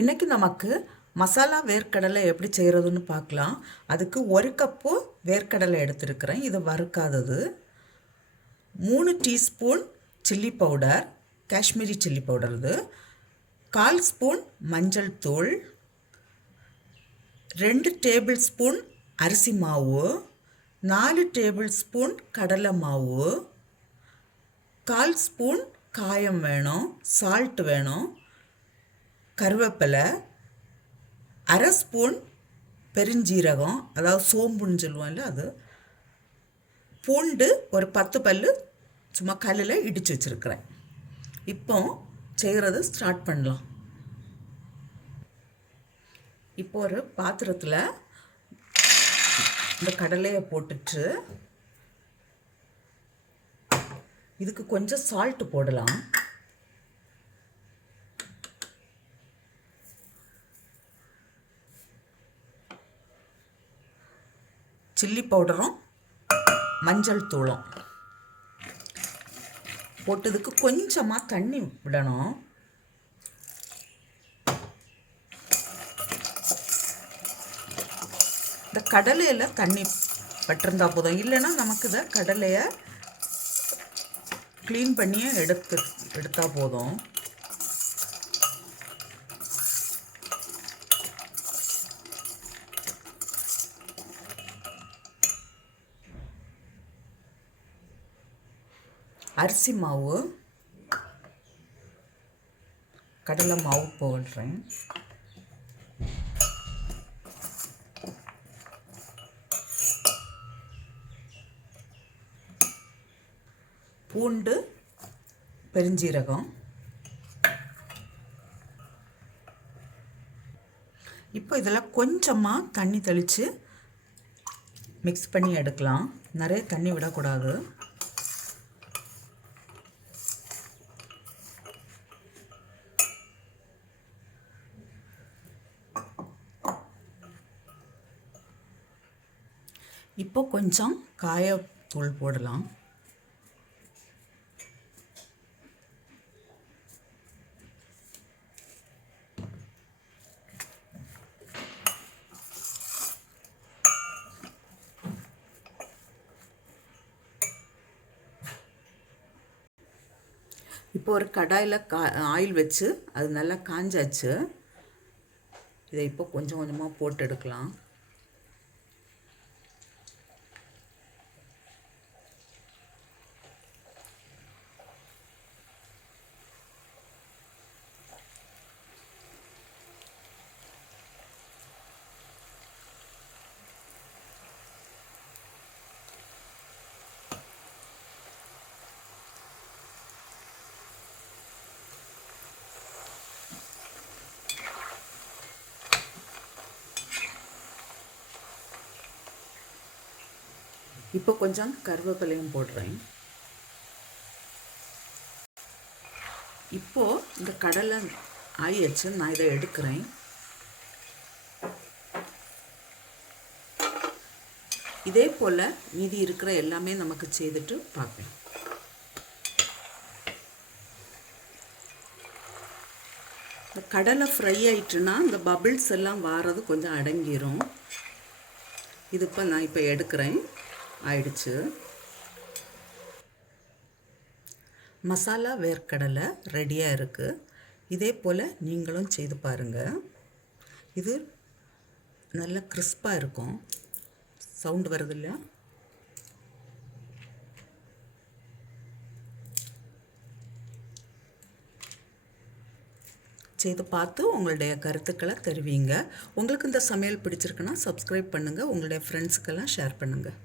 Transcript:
இன்றைக்கி நமக்கு மசாலா வேர்க்கடலை எப்படி செய்கிறதுன்னு பார்க்கலாம். அதுக்கு 1 கப்பு வேர்க்கடலை எடுத்துருக்கிறேன். இது வறுக்காதது. 3 teaspoon chilli powder, Kashmiri chilli powder. இது 1/4 ஸ்பூன் மஞ்சள் தூள், 2 டேபிள் ஸ்பூன் அரிசி மாவு, 4 டேபிள் ஸ்பூன் கடலை மாவு, 1/4 ஸ்பூன் காயம் வேணும், சால்ட் வேணும், கருவேப்பிலை, 1/2 ஸ்பூன் பெருஞ்சீரகம், அதாவது சோம்புன்னு சொல்லுவோம்ல அது, பூண்டு ஒரு 10 பல்லு சும்மா கல்லில் இடித்து வச்சுருக்கிறேன். இப்போ செய்கிறது ஸ்டார்ட் பண்ணலாம். இப்போ ஒரு பாத்திரத்தில் இந்த கடலையை போட்டுட்டு இதுக்கு கொஞ்சம் சால்ட்டு போடலாம். சில்லி பவுடரும் மஞ்சள் தூளும் போட்டதுக்கு கொஞ்சமாக தண்ணி விடணும். இந்த கடலையில் தண்ணி பட்டிருந்தா போதும், இல்லைன்னா நமக்கு இதை கடலையை க்ளீன் பண்ணியே எடுத்தால் போதும். அரிசி மாவு, கடலை மாவு போடுறேன். பூண்டு, பெருஞ்சீரகம். இப்போ இதில் கொஞ்சமாக தண்ணி தெளித்து மிக்ஸ் பண்ணி எடுக்கலாம். நிறைய தண்ணி விடக்கூடாது. இப்போ கொஞ்சம் காயத்தூள் போடலாம். இப்போ ஒரு கடாயில் ஆயில் வச்சு அது நல்லா காஞ்சாச்சு. இதை இப்போ கொஞ்சம் கொஞ்சமாக போட்டு எடுக்கலாம். இப்போ கொஞ்சம் கருவேப்பிலையும் போடுறேன். இப்போது இந்த கடலை ஆயிடுச்சு, நான் இதை எடுக்கிறேன். இதே போல் மீதி இருக்கிற எல்லாமே நமக்கு செய்துட்டு பார்ப்பேன். இந்த கடலை ஃப்ரை ஆயிட்டுன்னா இந்த பபிள்ஸ் எல்லாம் வாரது கொஞ்சம் அடங்கிரும். இது இப்போ நான் இப்போ எடுக்கிறேன். ஆயிடுச்சு. மசாலா வேர்க்கடலை ரெடியாக இருக்குது. இதே போல் நீங்களும் செய்து பாருங்கள். இது நல்ல கிறிஸ்பாக இருக்கும். சவுண்டு வருதில்ல? செய்து பார்த்து உங்களுடைய கருத்துக்களை தெரிவிங்க. உங்களுக்கு இந்த சமையல் பிடிச்சிருக்குன்னா சப்ஸ்கிரைப் பண்ணுங்கள். உங்களுடைய ஃப்ரெண்ட்ஸுக்கெல்லாம் ஷேர் பண்ணுங்கள்.